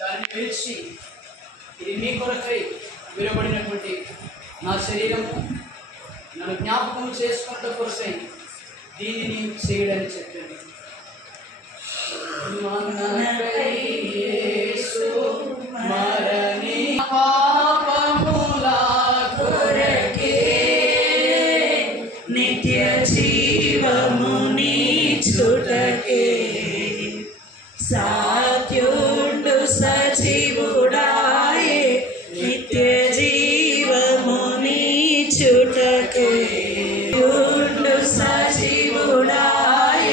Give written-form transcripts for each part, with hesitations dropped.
దానిని విరిచి ఇది మీ కొరకై విలువబడినటువంటి నా శరీరము, నన్ను జ్ఞాపకం చేసుకున్న కొరకై దీనిని చేయడని చెప్పాను. యేసు మరణి పాపముల కొరకే నిత్య జీవమునిచ్చుటకే సాత్యుండు సజీవుడాయే నిత్య జీవమునిచ్చుటకే సజీవుడాయే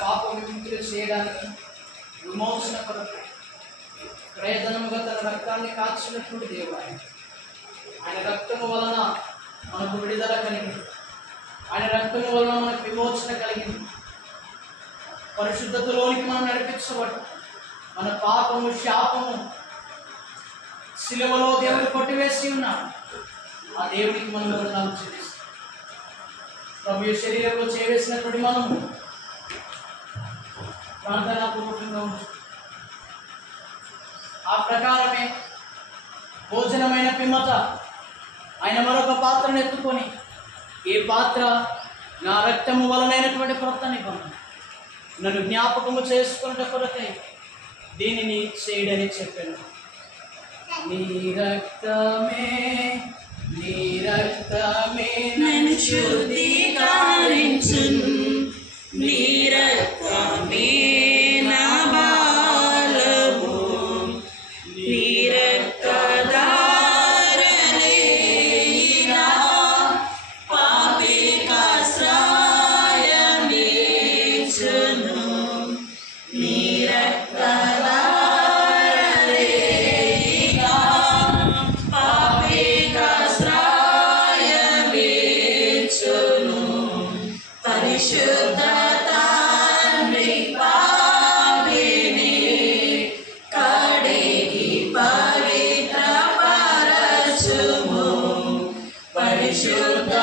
పాప విముక్తులు చేయడానికి విమోచన కొరకు ప్రయత్నముగా తన రక్తాన్ని కాల్చినటువంటి దేవుడు ఆయన రక్తము వలన మనకు విడుదల కలిగింది. ఆయన రక్తము వలన మనకు విమోచన కలిగింది. పరిశుద్ధతలోనికి మనం నడిపించబడ్డాం. మన పాపము శాపము శిలువలో దేవుడు కొట్టివేసి ఉన్నాడు. ఆ దేవుడికి మనం వందనాలు చెల్లిస్తాం. ప్రభు శరీరంలో చేవేసినటువంటి మనము ప్రార్థనాపూర్వకంగా ఉంటుంది. ఆ ప్రకారమే భోజనమైన పిమ్మట ఆయన మరొక పాత్రను ఎత్తుకొని, ఈ పాత్ర నా రక్తము వలనైనటువంటి క్రొత్త నిబంధన, నన్ను జ్ఞాపకము చేసుకున్న కొరకై దీనిని చేయడని చెప్పాను. నీ రక్తమే నన్ను శుద్ధీకరించును, నీ రక్తమే నా బలము, నీ రక్తధారలే నా పాపికాశ్రయమిచ్చును, నీ రక్తధారలే నా పాపికాశ్రయమిచ్చును. పరిశుద్ధ తండ్రి పాపిని కడిగి పవిత్రపరచుము, పరిశుద్ధ